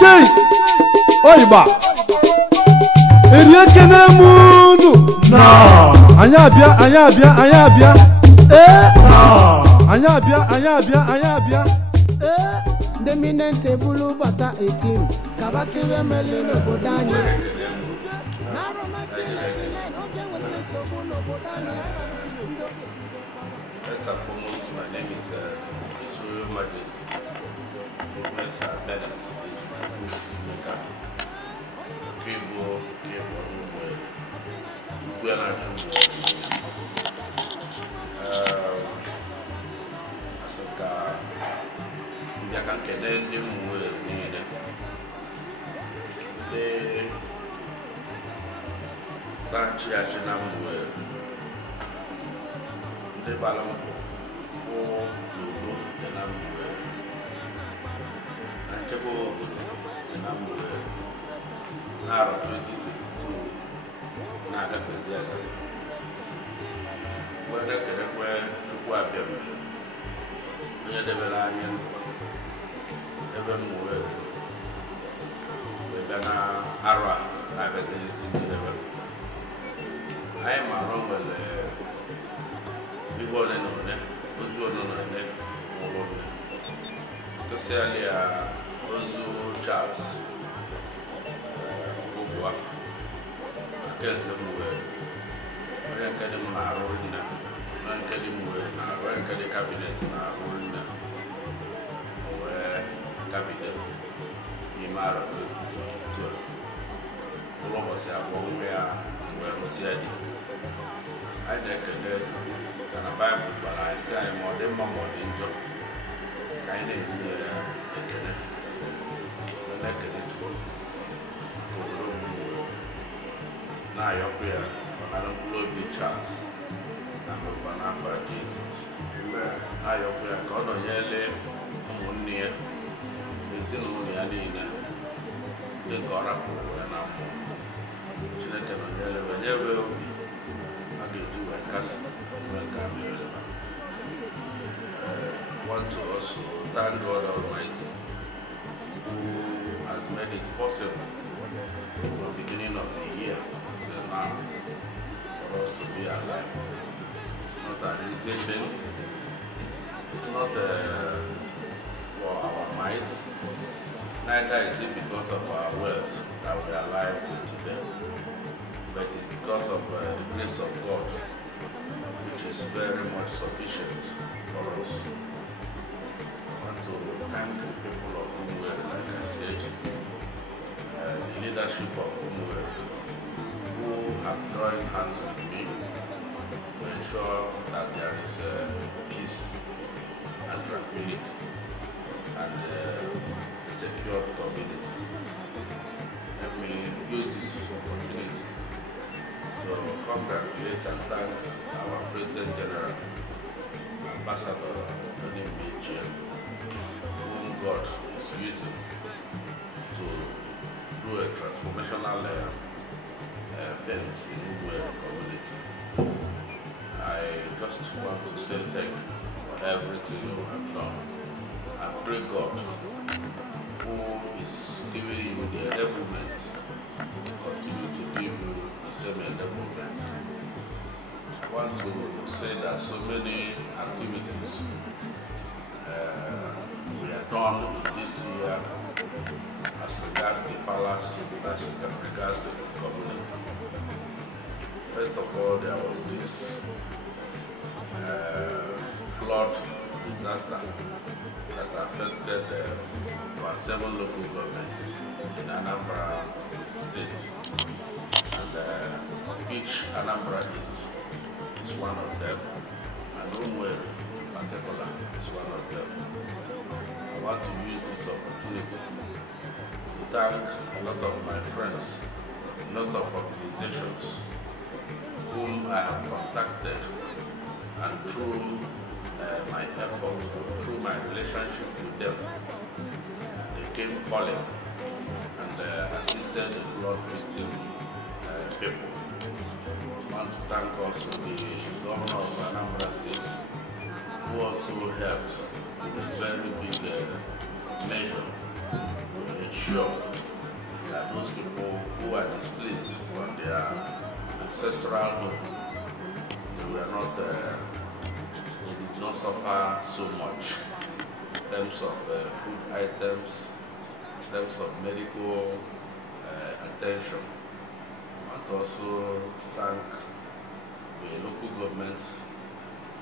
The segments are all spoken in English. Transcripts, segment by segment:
Okay. Oiba. Erieke na munu. No. Anyabia. No. Anyabia. The minute table bata 18. Kabakire melino bodani. First and foremost, my name is His Royal Majesty Professor Bernard Igwe. Umueri. Igwe na Asaka Ndiaka Kene ndi Umueri niile. Bachi na Umueri. Ndị gbara mbọ fụ n'udo dị na Umueri na nchekwa obodo dị na Umueri n'arọ 2022 na-agafezi agafe. Were kelekwe Chukwu abịa onye debere anyị ebe Umueri wee bịa na arọ a na-abịazi n'isi ndị debere. Anyị mara nwere Igwe one ozu one nwụrụ nne kụsịala ya ozu Charles Ogwa aka eze Umueri onye nke dị m na-arụ nne onye nke dị Umueri na-arụ onye nke dị kabinet na-arụ nne wee gabide n'ime arọ 2022 ụlọ ụbọchị abụọ nwe ya wee rụsịa dị. Anyị na-ekele na Baịbụl gwara anyị sị anyị ma ọ dị mma ma ọ dị njọ ka anyị na-enye ya ekele. Na-ekele Chukwu obodo Umueri na-ayọkwa ya ọnara mkpụrụ obi Charles na mbụba n'afọ Jizọs. Na-ayọkwa ya ka ọ nọnyere ụmụnne ya ezinụlọ ya niile dị ka ọ rapụrụ ya na mmụọ. Chineke nọnyere nyere obi I want to also thank God Almighty who has made it possible from the beginning of the year till now for us to be alive. It's not an easy thing. It's not for our might. Neither is it because of our wealth that we are alive till today. But it's because of the grace of God, which is very much sufficient for us. I want to thank the people of Umueri, like I said, the leadership of Umueri, who have joined hands with me to ensure that there is peace and tranquility and a secure community. Let me use this opportunity to congratulate and thank our President General, Ambassador Umueri, whom God is using to do a transformational event in the Umueri community. I just want to say thank you for everything you have done. I pray God, who is giving you the enablement, continue to give you the same enablement. I want to say that so many activities we have done this year as regards the palace, as regards the community. First of all, there was this flood disaster that affected our 7 local governments in Anambra State, and each Anambra East is one of them, and Umueri in particular is one of them. I want to use this opportunity to thank a lot of my friends, a lot of organizations whom I have contacted, and through my efforts, through my relationship with them, they came calling and assisted the flood victim people. I want to thank also the governor of Anambra State, who also helped with a very big measure to ensure ensure that those people who are displaced from their ancestral home, they did not suffer so much in terms of food items, in terms of medical attention. I want to also thank the local government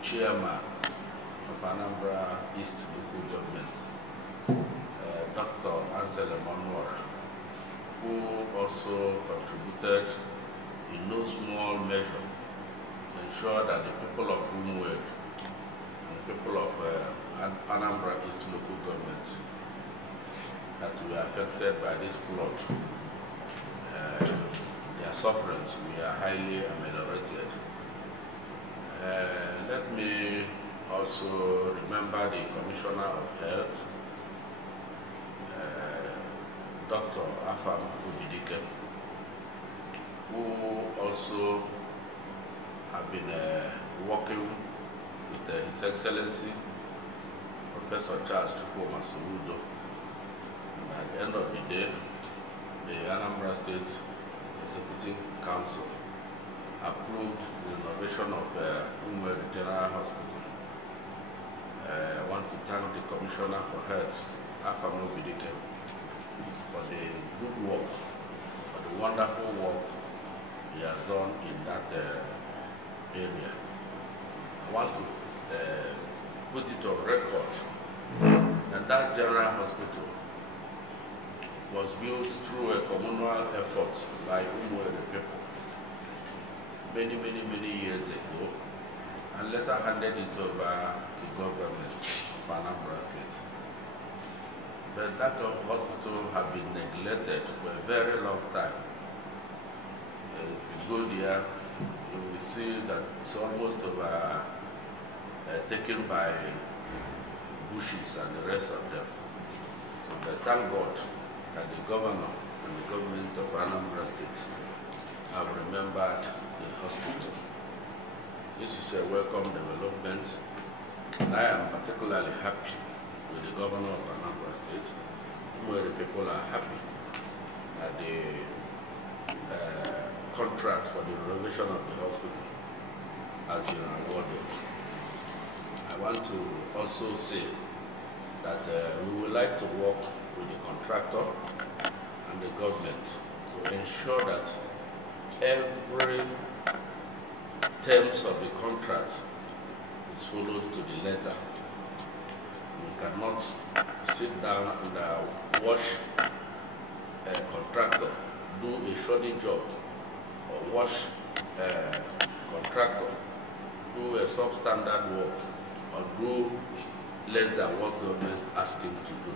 chairman of Anambra East local government, Dr. Ansel Monwara, who also contributed in no small measure to ensure that the people of Umueri and the people of Anambra East local government that were affected by this flood, their sufferings were highly ameliorated. Let me also remember the Commissioner of Health, Dr. Afam Obidike, who also have been working with His Excellency Professor Charles Chukwuma Soludo. And at the end of the day, the Anambra State Executive Council approved the renovation of Umueri General Hospital. I want to thank the Commissioner for Health, Afam Obidike, for the good work, for the wonderful work he has done in that area. I want to put it on record that General Hospital was built through a communal effort by Umueri people many years ago, and later handed it over to government of Anambra State. But that hospital had been neglected for a very long time. If you go there, you will see that it's almost over taken by bushes and the rest of them. So but thank God that the governor and the government of Anambra State have remembered the hospital. This is a welcome development, and I am particularly happy with the governor of Anambra State, where the people are happy that the contract for the renovation of the hospital has been awarded. I want to also say that we would like to work with the contractor and the government to ensure that every terms of the contract is followed to the letter. We cannot sit down and watch a contractor do a shoddy job, or watch a contractor do a substandard work, or do less than what government asked him to do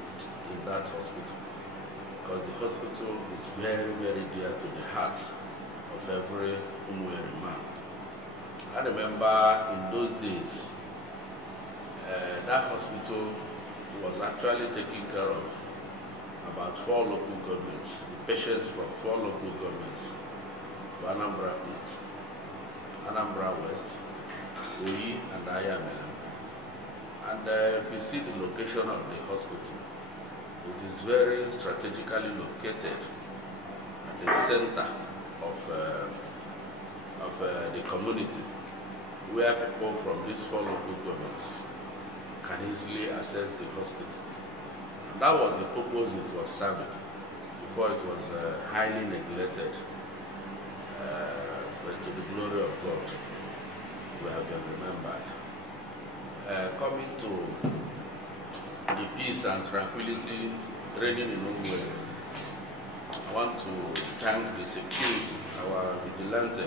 in that hospital. Because the hospital is very dear to the hearts of every Umueri man. I remember in those days, that hospital was actually taking care of about 4 local governments, the patients from 4 local governments: Anambra East, Anambra West, Oyi, and Ayamelem. And if you see the location of the hospital, it is very strategically located at the center of the community, where people from these 4 local governments can easily access the hospital. And that was the purpose it was serving before it was highly neglected. But to the glory of God, we have been remembered. Coming to the peace and tranquility reigning in Umueri, I want to thank the security, our vigilante,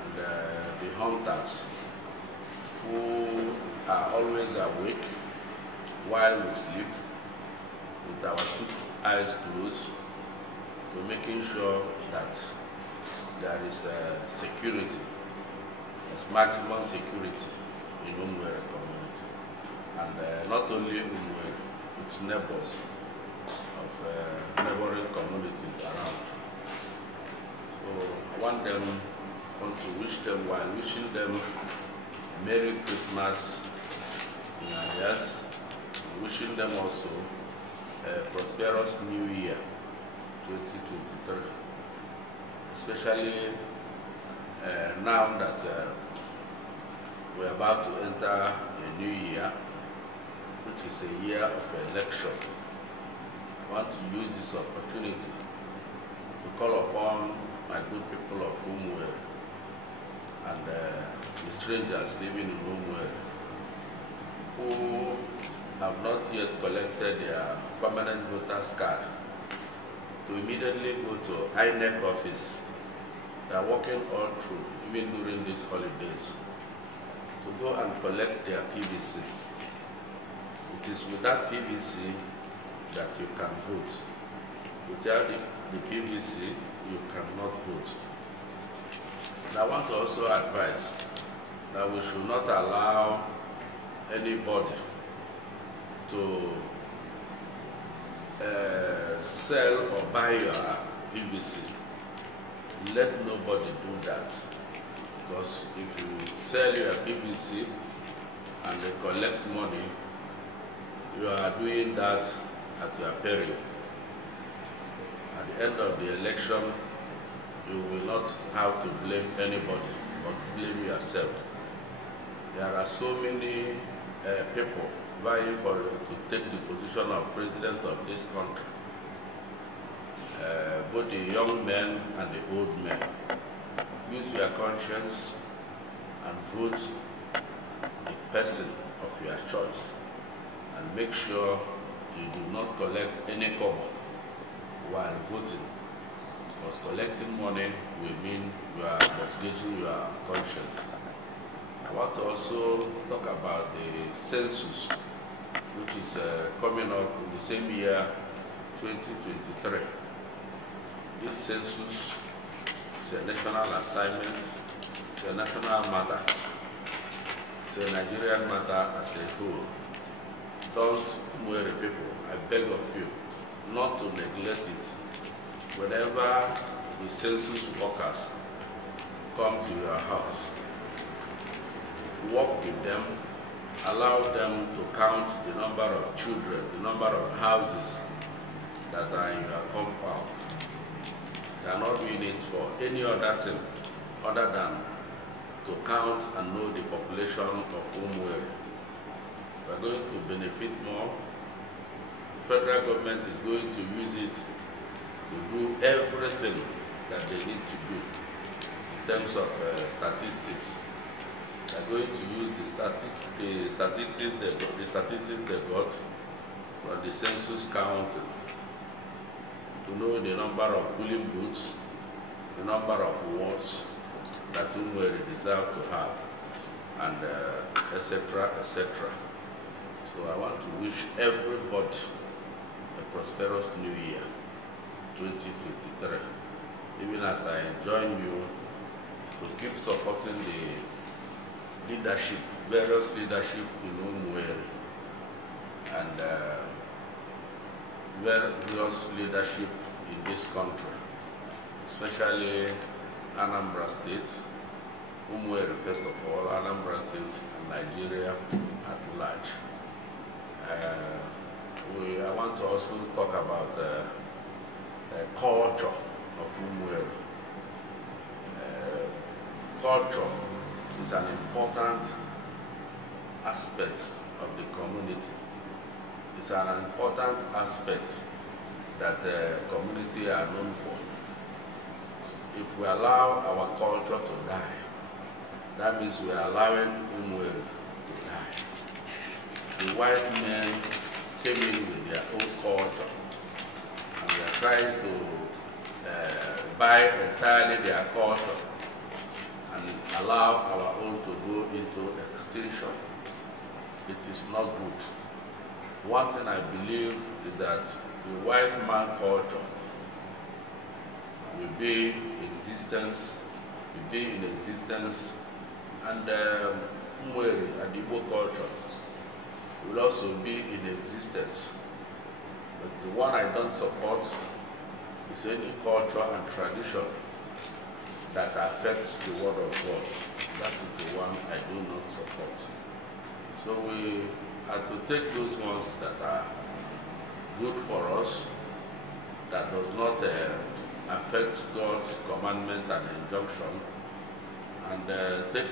and the hunters who are always awake while we sleep, with our 2 eyes closed, to making sure that there is security, there's maximum security in Umueri community, and not only Umueri, its neighbors of neighboring communities around. So I want to wish them, while wishing them Merry Christmas in advance, wishing them also a prosperous new year, 2023. Especially now that we're about to enter a new year, which is a year of election. I want to use this opportunity to call upon my good people of Umueri and the strangers living in Umueri who have not yet collected their permanent voters card to immediately go to INEC office. They are working all through, even during these holidays, to go and collect their PVC. It is with that PVC that you can vote. Without the PVC, you cannot vote. And I want to also advise that we should not allow anybody to sell or buy your PVC. Let nobody do that, because if you sell your PVC and they collect money, you are doing that at your peril. At the end of the election, you will not have to blame anybody, but blame yourself. There are so many people vying to take the position of president of this country. Both the young men and the old men. Use your conscience and vote the person of your choice, and make sure you do not collect any kobo while voting, because collecting money will mean you are mortgaging your conscience. I want to also talk about the census, which is coming up in the same year, 2023. This census is a national assignment, it's a national matter, it's a Nigerian matter as a whole. Don't worry, people, I beg of you not to neglect it. Whenever the census workers come to your house, work with them, allow them to count the number of children, the number of houses that are in your compound. They are not doing it for any other thing other than to count and know the population of Umueri. We are going to benefit more. The federal government is going to use it to do everything that they need to do in terms of statistics. They are going to use the statistics they got from the census counting to know the number of polling booths, the number of wards that Umueri deserve to have, and etc., etc. So I want to wish everybody a prosperous new year, 2023. Even as I join you to keep supporting the leadership, various leadership in Umueri, and various leadership in this country, especially Anambra State, Umueri first of all, Anambra State and Nigeria at large. I want to also talk about the culture of Umueri. Culture is an important aspect of the community. It's an important aspect that the community are known for. If we allow our culture to die, that means we are allowing Umueri to die. The white men came in with their own culture, and we are trying to buy entirely their culture and allow our own to go into extinction. It is not good. One thing I believe is that the white man culture will be in existence, and Umueri and Igbo culture will also be in existence. But the one I don't support is any culture and tradition that affects the word of God. That is the one I do not support. So we have to take those ones that are good for us, that does not affect God's commandment and injunction, and take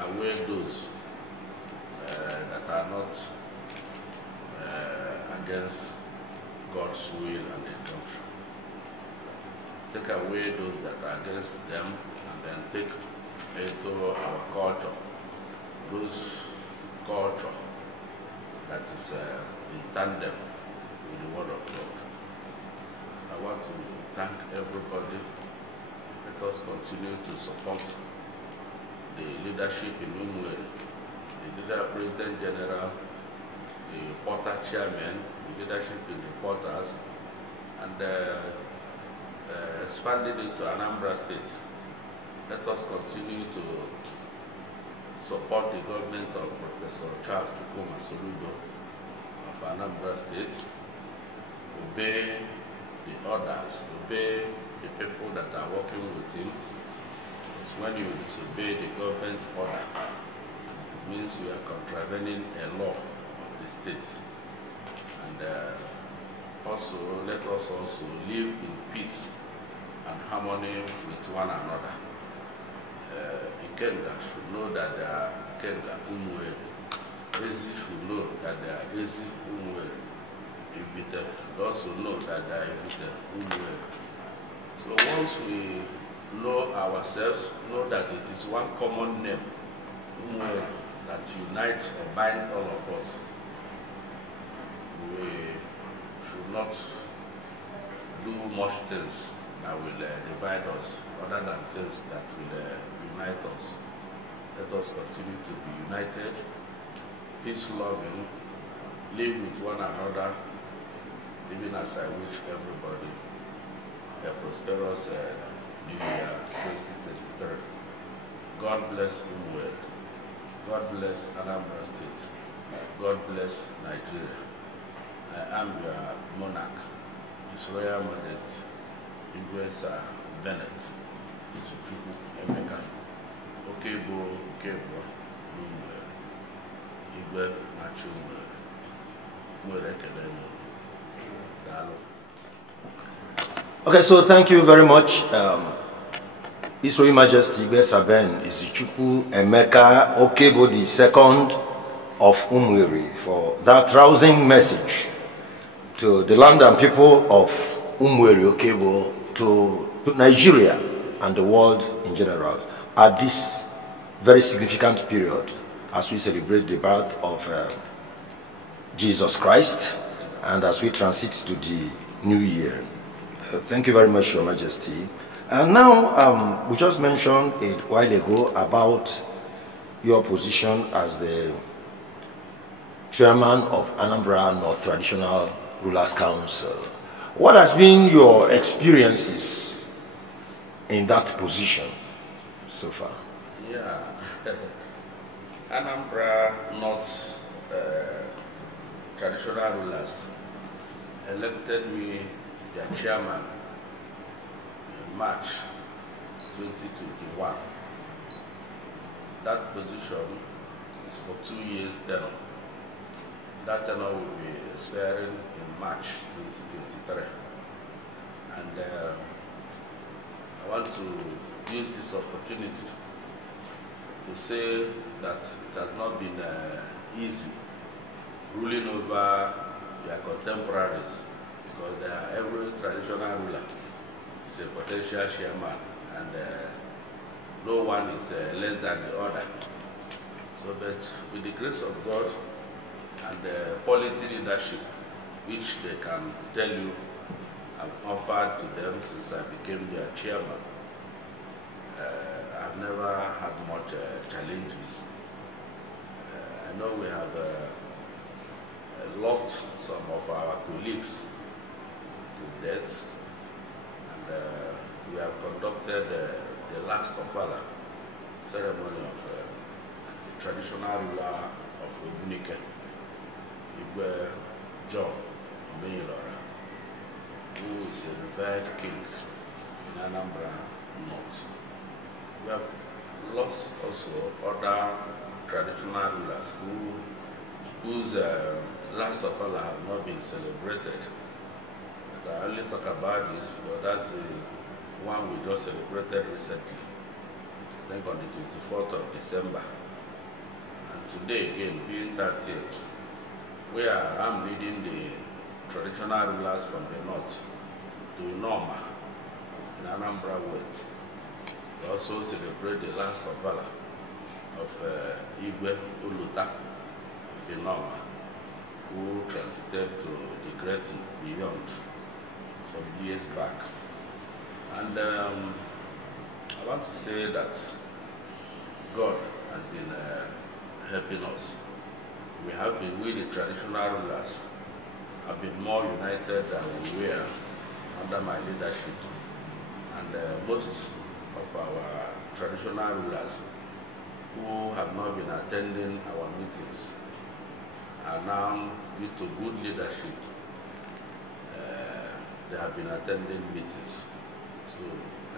away those that are not against God's will and injunction. Take away those that are against them, and then take into our culture those culture that is in tandem with the Word of God. I want to thank everybody. Let us continue to support the leadership in Umueri, the leader President General, the Porter Chairman, the leadership in the Porters, and expanding into Anambra State. Let us continue to support the government of Professor Charles Chukwuma Soludo of Anambra State, obey the orders, obey the people that are working with him. Because when you disobey the government order, it means you are contravening a law of the state. And also, let us also live in peace and harmony with one another. Ikenga should know that they are Ikenga Umueri. Ezi should know that they are Ezi Umueri. Ivite should also know that they are Ivite Umueri. So once we know ourselves, know that it is one common name, Umueri, that unites or binds all of us, we should not do much things that will divide us, other than things that will unite us. Let us continue to be united, peace-loving, live with one another, even as I wish everybody a prosperous New Year 2023. God bless Umueri. God bless Anambra State. God bless Nigeria. I am your monarch, His Royal Majesty, Igwe Sir Bennett, Izuchukwu Emeka, Okebo Umueri, Igwe Machi Umueri, Umueri Kelemo. Okay, so thank you very much. His Royal Majesty Igwe Sir Ben Izuchukwu Emeka Okebo II of Umueri for that rousing message to the land and people of Umueri Okebo, to Nigeria and the world in general at this very significant period as we celebrate the birth of Jesus Christ and as we transit to the new year. Thank you very much, Your Majesty. And now we just mentioned a while ago about your position as the chairman of Anambra North Traditional Rulers Council. What has been your experiences in that position so far? Yeah, Anambra North Traditional Rulers elected me their chairman in March 2021. That position is for 2 years tenure. That tenure will be expiring in March 2023. And I want to use this opportunity to say that it has not been easy ruling over their contemporaries, because every traditional ruler is a potential chairman, and no one is less than the other. So, but with the grace of God and quality leadership, which they can tell you I've offered to them since I became their chairman, I've never had much challenges. I know we have lost some of our colleagues to death, and we have conducted the last of all ceremony of the traditional ruler of Obunike, Igwe John Omenyilora, who is a revered king in Anambra North. We have lost also other traditional rulers whose last of all have not been celebrated. But I only talk about this because that's the one we just celebrated recently, I think on the 24th of December. And today again, being 30th, where I'm leading the traditional rulers from the north to Norma in Anambra West. We also celebrate the last of valor of Igwe Uluta of Norma, who transited to the great beyond some years back. And I want to say that God has been helping us. We the traditional rulers, have been more united than we were under my leadership. And most of our traditional rulers who have not been attending our meetings are now, due to good leadership, they have been attending meetings. So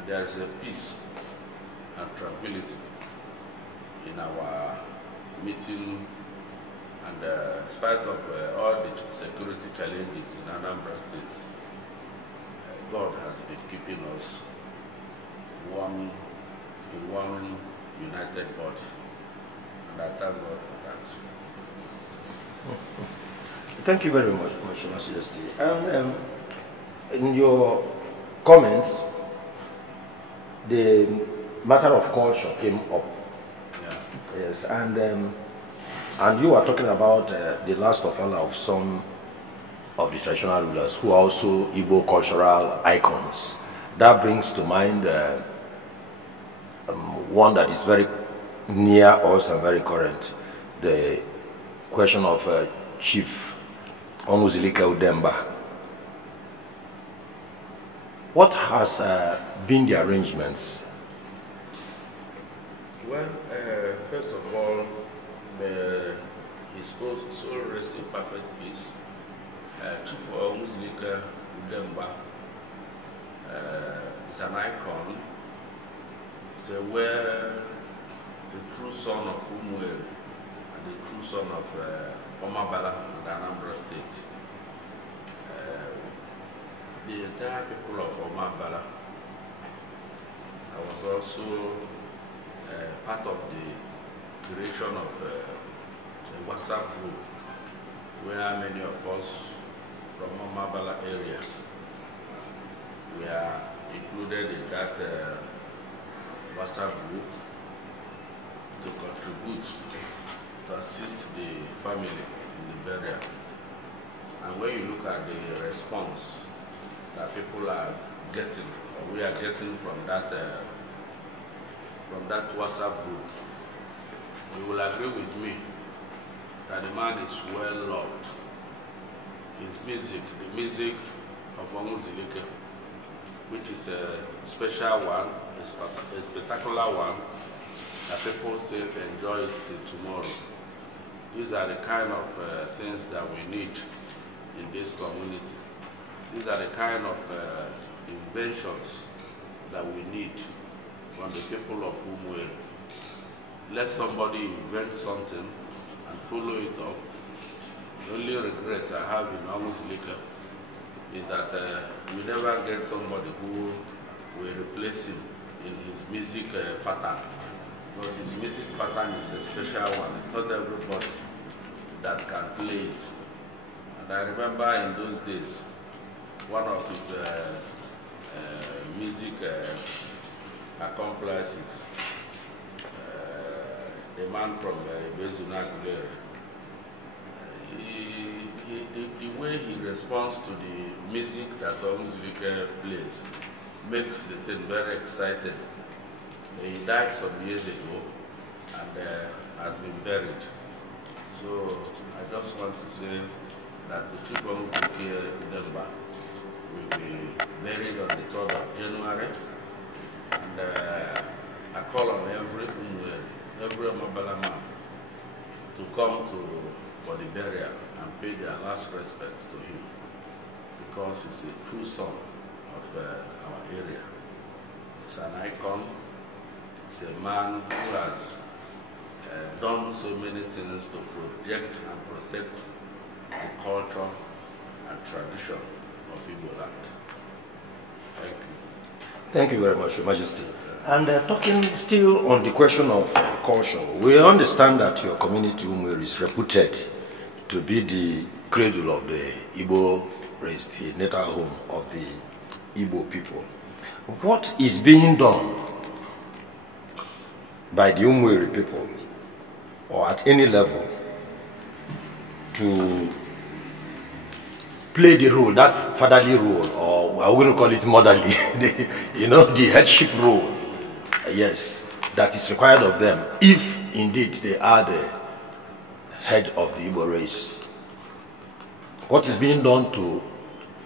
there is a peace and tranquility in our meeting, and in spite of all the security challenges in Anambra State, God has been keeping us in one united body, and I thank God for that. Thank you very much, Master. And in your comments, the matter of culture came up. Yeah. Yes, and you are talking about the last of all of some of the traditional rulers who are also Igbo cultural icons. That brings to mind one that is very near us and very current, the question of Chief Onwuzilike Udemba. What has been the arrangements? Well, first of all, his soul rests in perfect peace. Chief Onwuzilike Udemba is an icon. It's the true son of Umueri and the true son of Omabala and Anambra State. The entire people of Omabala, I was also part of the creation of a WhatsApp group where many of us from Omabala area we are included in that WhatsApp group to contribute to assist the family in the burial. And when you look at the response that people are getting, or we are getting from that WhatsApp group, you will agree with me that the man is well loved. His music, the music of Onwuzilike, which is a special one, a spectacular one, that people still enjoy it till tomorrow. These are the kind of things that we need in this community. These are the kind of inventions that we need from the people of Umueri. Let somebody invent something and follow it up. The only regret I have in Onwuzilike is that we never get somebody who will replace him in his music pattern. Because his music pattern is a special one. It's not everybody that can play it. And I remember in those days, one of his music accomplices, the man from Igwe, the way he responds to the music that Onwuzilike plays makes the thing very exciting. He died some years ago and has been buried. So I just want to say that the Chief Onwuzilike Udemba will be buried on the 3rd of January. And I call on every Omabala man to come for the burial and pay their last respects to him, because he's a true son of our area. It's an icon. It's a man who has done so many things to project and protect the culture and tradition of Igbo land. Thank you. Thank you very much, Your Majesty. And talking still on the question of culture, we understand that your community, Umueri, is reputed to be the cradle of the Igbo race, the natal home of the Igbo people. What is being done by the Umueri people, or at any level, to play the role, that fatherly role, or I wouldn't call it motherly, the headship role, yes, that is required of them, if indeed they are the head of the Igbo race? What is being done to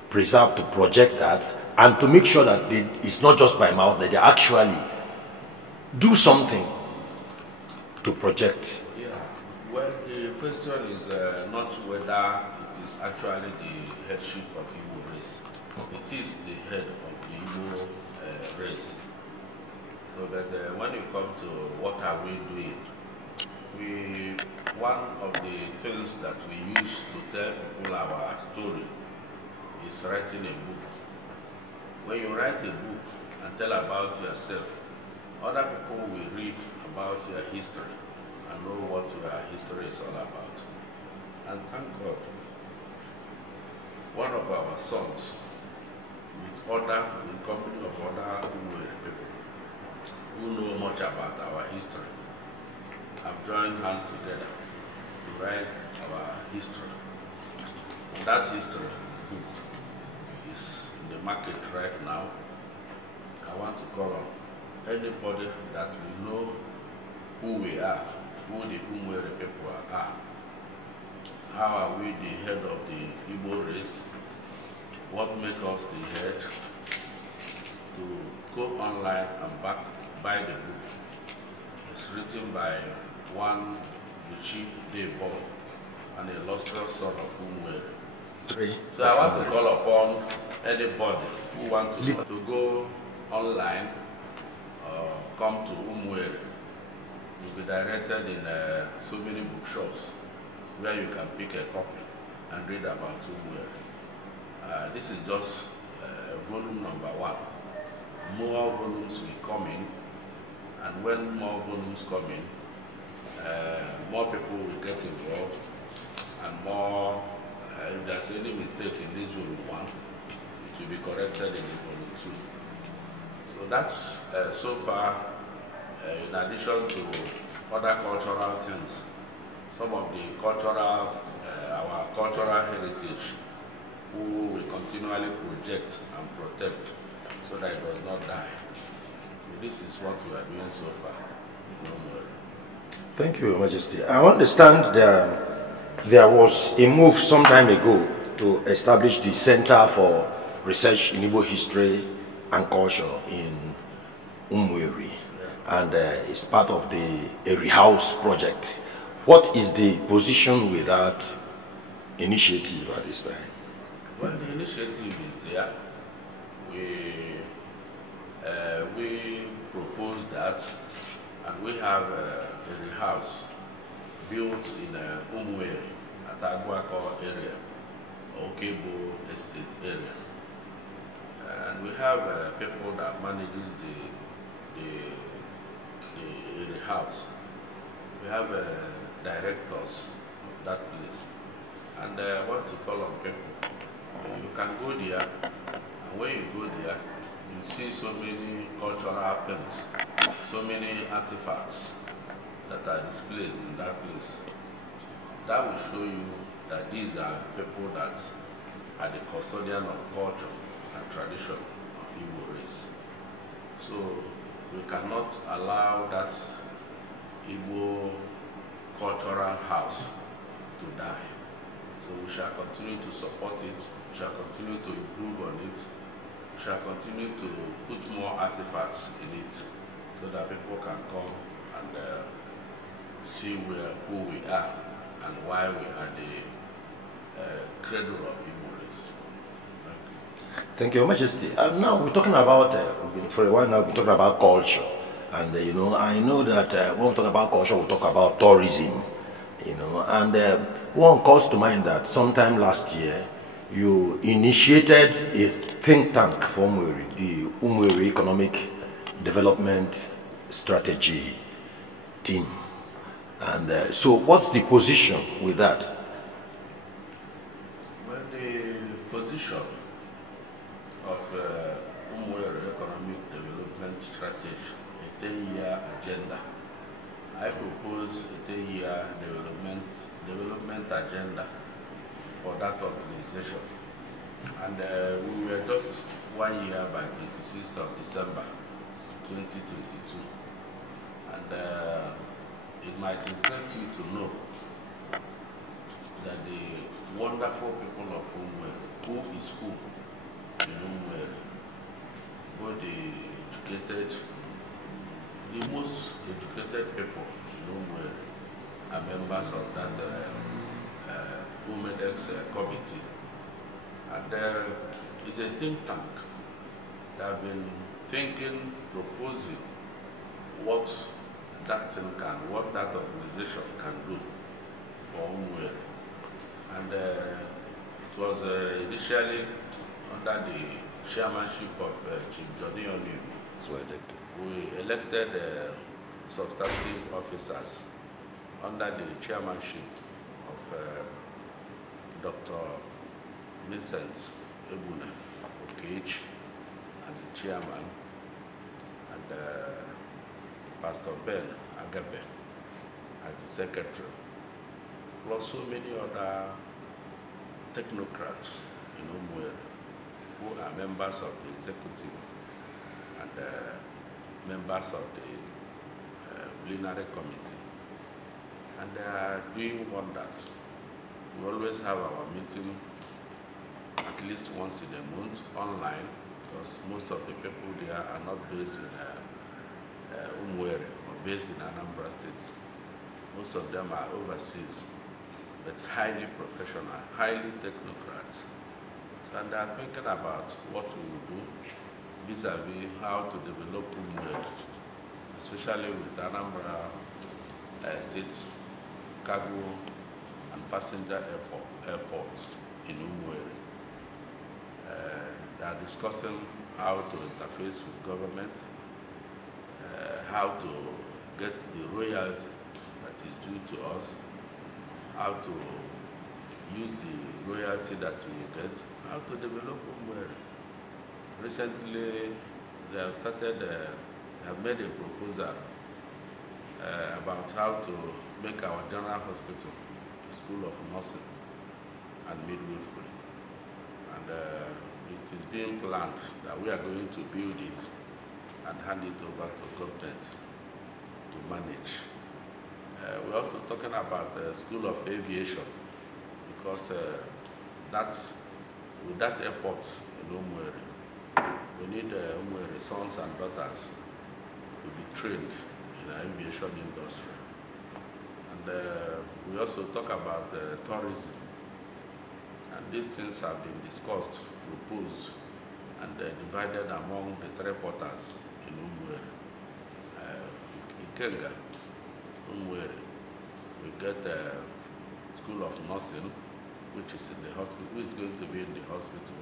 preserve, to project that, and to make sure that it's not just by mouth, that they actually do something to project? Yeah, well, the question is not whether it is actually the headship of Igbo race. It is the head of the Igbo race. So that when you come to what are we doing, one of the things that we use to tell people our story is writing a book. When you write a book and tell about yourself, other people will read about your history and know what your history is all about. And thank God, one of our sons, with in company of other Umueri people who know much about our history, have joined hands together to write our history. And that history book is in the market right now. I want to call on anybody that we know who we are, who the Umueri people are. How are we the head of the Igbo race? What makes us the head? To go online and buy the book. It's written by one Buchi Debo, an illustrious son of Umueri. So I want to call upon anybody who wants to go online, come to Umueri. You'll be directed in so many bookshops where you can pick a copy and read about Umueri. This is just volume number 1. More volumes will come in, and when more volumes come in, more people will get involved, and more, if there's any mistake in this volume 1, it will be corrected in volume 2. So that's so far, in addition to other cultural things, some of the cultural, our cultural heritage, who we continually project and protect so that it does not die. So this is what we are doing so far. No more. Thank you, Your Majesty. I understand there was a move some time ago to establish the Center for Research in Igbo History and Culture in Umueri, and it's part of the Eri House project. What is the position with that initiative at this time? Well, the initiative is there. We propose that, and we have a house built in Umueri at Aguako area, Okebo Estate area. And we have people that manages the house. We have directors of that place. And I want to call on people. You can go there, and when you go there, you see so many cultural things, so many artifacts that are displayed in that place. That will show you that these are people that are the custodian of culture and tradition of Igbo race. So we cannot allow that Igbo cultural house to die. So we shall continue to support it, we shall continue to improve on it, we shall continue to put more artifacts in it so that people can come and see who we are and why we are the cradle of Igbo race. Thank you, Your Majesty. Now we're talking about, for a while now, we're talking about culture. And, I know that when we talk about culture, we talk about tourism, and one calls to mind that sometime last year, you initiated a think tank for Umueri, the Umueri Economic Development Strategy team. And so what's the position with that? Well, the position of Umueri Economic Development Strategy, a 10-year agenda. I propose a 10-year development agenda for that organization. And we were just 1 year by 26th of December 2022. And it might interest you to know that the wonderful people of Umueri, who is who in Umueri, both the educated, the most educated people in Umueri are members of that UMEDEX committee. And it's a think tank that have been thinking, proposing what that thing can, what that organization can do for Umueri. And it was initially under the chairmanship of Chief Johnny Onu. So elected. We elected substantive officers under the chairmanship of Dr. Vincent Ebuna Okech as the chairman, and Pastor Ben Agabe as the secretary, plus so many other technocrats in Umueri who are members of the executive and members of the plenary committee. And they are doing wonders. We always have our meeting at least once in a month online, because most of the people there are not based in Umueri or based in Anambra State. Most of them are overseas, but highly professional, highly technocrats. And they are thinking about what we will do vis-a-vis how to develop Umueri, especially with Anambra State cargo and passenger airports in Umueri. They are discussing how to interface with government, how to get the royalty that is due to us, how to use the royalty that we get, how to develop Umueri. Recently, they have started, they have made a proposal about how to make our general hospital a school of nursing and midwifery. And it is being planned that we are going to build it and hand it over to government to manage. We're also talking about a school of aviation, because with that airport in Umueri, we need Umueri sons and daughters to be trained in the aviation industry. And we also talk about tourism. And these things have been discussed, proposed, and divided among the three porters in Umueri. Ikenga, Umueri, we get a school of nursing, which is in the hospital, which is going to be in the hospital.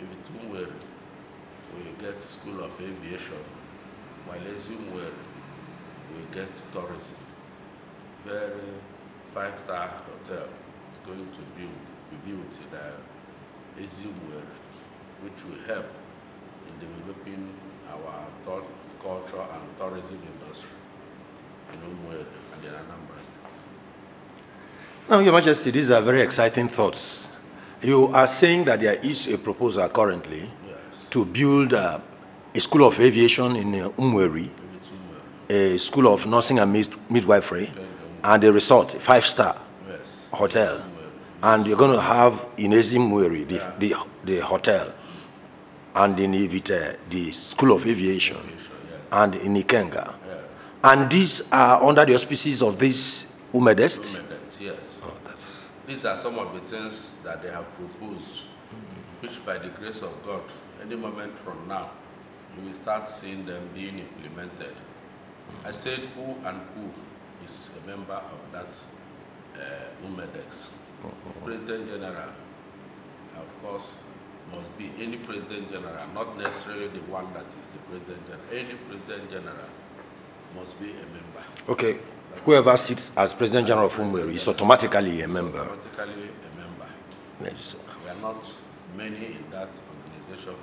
If it's Umueri, we get school of aviation, while as Umueri, we get tourism. Very five-star hotel is going to be built in Umueri, which will help in developing our culture and tourism industry in Umueri and in Anambra State. Now, Your Majesty, these are very exciting thoughts. You are saying that there is a proposal currently to build a school of aviation in Umueri, a school of nursing and midwifery, and a resort, a five-star hotel. And you're going to have in Umueri the hotel, and in Ivite the school of aviation, and in Ikenga. And these are under the auspices of this UMEDEST? UMEDEST, yes. Oh, these are some of the things that they have proposed, which by the grace of God, any moment from now, you will start seeing them being implemented. I said who and who is a member of that Umedex. President General, of course, must be any President General, not necessarily the one that is the President General. Any President General must be a member. Okay. Whoever sits as President General of Umueri is automatically a member. Automatically a member. Yes. We are not many in that organization.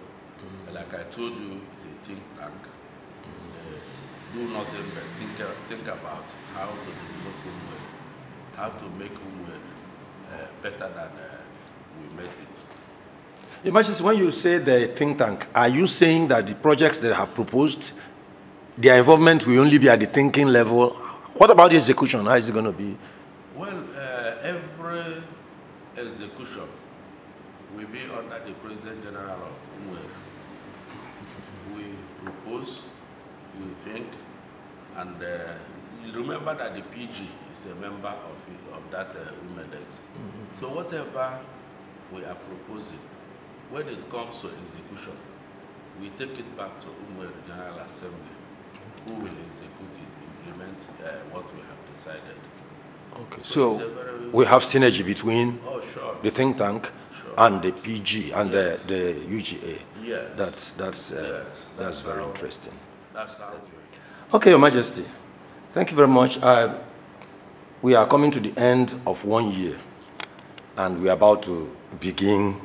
Like I told you, it's a think tank. Do nothing but think about how to develop Umueri, how to make Umueri better than we met it. Your Majesty, when you say the think tank, are you saying that the projects that have proposed, their involvement will only be at the thinking level? What about the execution? How is it going to be? Well, every execution will be under the President General of Umueri. We propose, we think, and you remember that the PG is a member of that Umedex. So whatever we are proposing, when it comes to execution, we take it back to Umueri General Assembly, who will execute it, implement what we have decided. Okay. So we have synergy between the think tank and the PG and the UGA. Yes. That's very interesting. That's how Okay, Your Majesty. Thank you very much. We are coming to the end of 1 year, and we are about to begin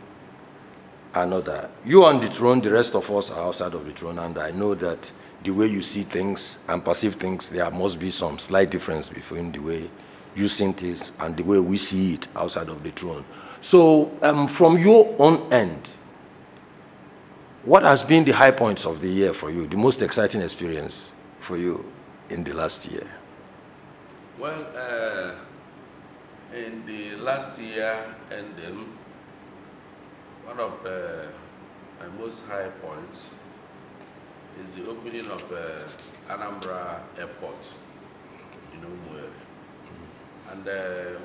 another. You on the throne, the rest of us are outside of the throne, and I know that the way you see things and perceive things, there must be some slight difference between the way you see things and the way we see it outside of the throne. So, from your own end, what has been the high points of the year for you, the most exciting experience for you in the last year? Well, in the last year ending, one of my most high points is the opening of Anambra Airport in Umueri. And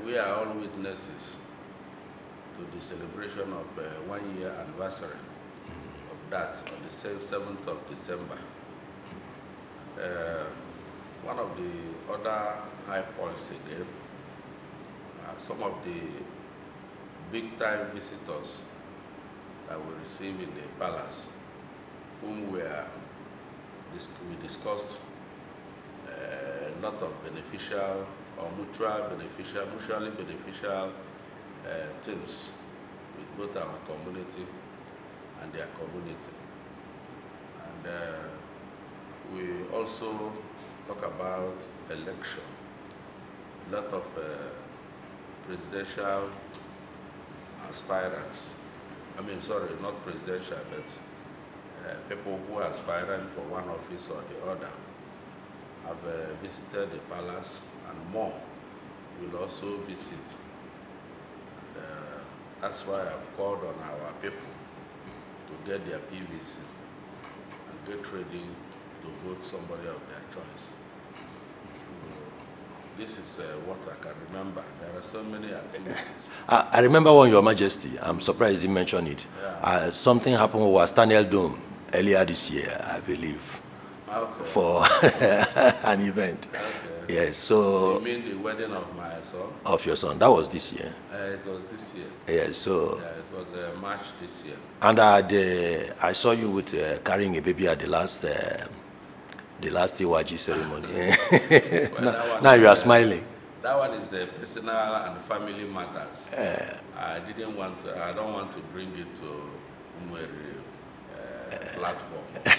we are all witnesses to the celebration of 1 year anniversary of that on the 7th of December. One of the other high points again, some of the big-time visitors that we received in the palace, whom we discussed a lot of beneficial or mutually beneficial things with both our community and their community. And we also talk about election. A lot of presidential aspirants, not presidential, but people who are aspiring for one office or the other have visited the palace, and more will also visit. And, that's why I've called on our people to get their PVC and get ready to vote somebody of their choice. This is what I can remember. There are so many activities. I remember one, Your Majesty. I'm surprised you mentioned it. Yeah. Something happened with Daniel Dome earlier this year, I believe, for an event. Okay. Yes, so... You mean the wedding of my son? Of your son. That was this year. It was this year. Yes, so... Yeah, it was March this year. And I saw you with carrying a baby at the last Iwaji ceremony. Well, now you are smiling. That one is personal and family matters. I don't want to bring it to Umueri platform. So,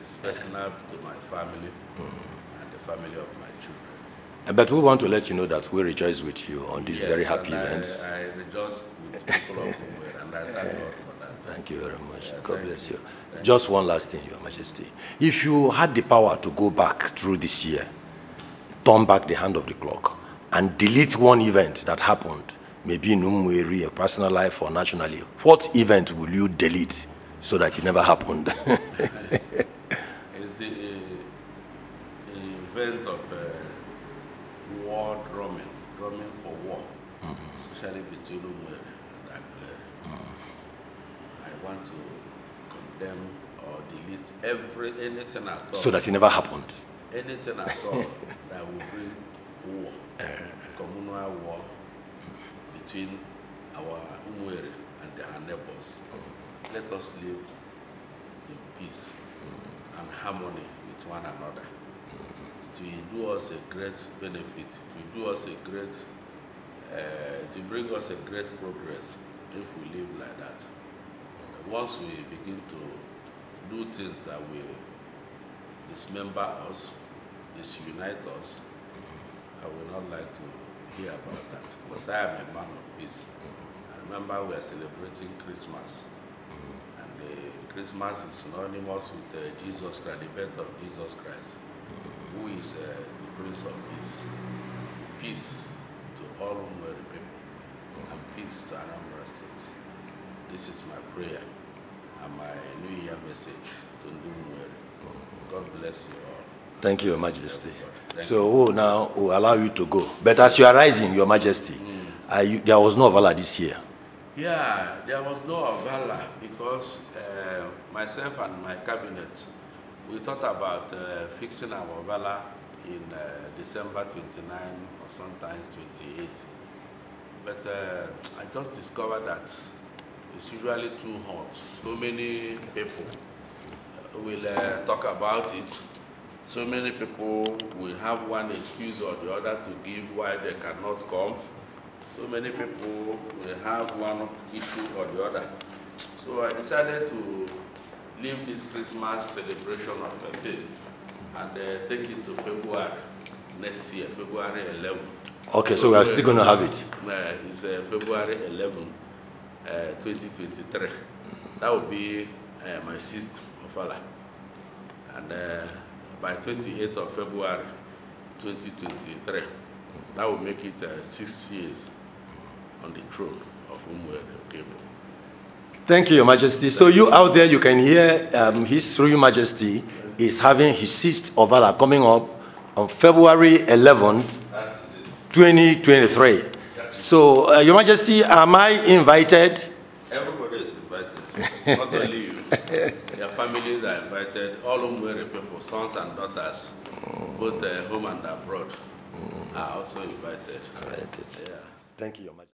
it's personal to my family and the family of my children. But we want to let you know that we rejoice with you on this very happy event. I rejoice with people of Umueri, and I thank God for that. Thank you very much. God bless you. Just one last thing, Your Majesty. If you had the power to go back through this year, turn back the hand of the clock, and delete one event that happened, maybe in Umueri, a personal life or nationally, what event will you delete so that it never happened? It's the event of war drumming for war, especially between Umueri and Igwe. I want to condemn or delete anything at all. So that it never happened. Anything at all that will bring war communal war between our Umueri and their neighbors. Let us live in peace and harmony with one another. It will do us a great benefit. It will do us a great, it will bring us a great progress if we live like that. Once we begin to do things that will dismember us, disunite us, I would not like to hear about that, because I am a man of peace. I remember we are celebrating Christmas, and Christmas is synonymous with Jesus Christ, the birth of Jesus Christ, who is the Prince of Peace. Peace to all Umueri people, and peace to Anambra State. This is my prayer and my New Year message to Umueri. God bless you all. Thank you, Your Majesty. So now we'll allow you to go. But as you are rising, Your Majesty, there was no Ovala this year. Yeah, there was no Ovala because myself and my cabinet, we thought about fixing our Ovala in December 29 or sometimes 28. But I just discovered that it's usually too hot. So many people will talk about it. So many people will have one excuse or the other to give why they cannot come. So many people will have one issue or the other. So I decided to leave this Christmas celebration of the day and take it to February next year, February 11. Okay, so we are still going to have it. It's February 11, 2023. That will be my 6th Ovala. And by 28th of February 2023, that will make it 6 years on the throne of Umueri Okebo. Thank you, Your Majesty. So you out there, you can hear His Royal Majesty is having his 6th Ovala coming up on February 11th, 2023. So, Your Majesty, am I invited? Everybody is invited, not only you. Your families are invited, all Umueri people, sons and daughters, both home and abroad, are also invited. All right. Yeah. Thank you, Your Majesty.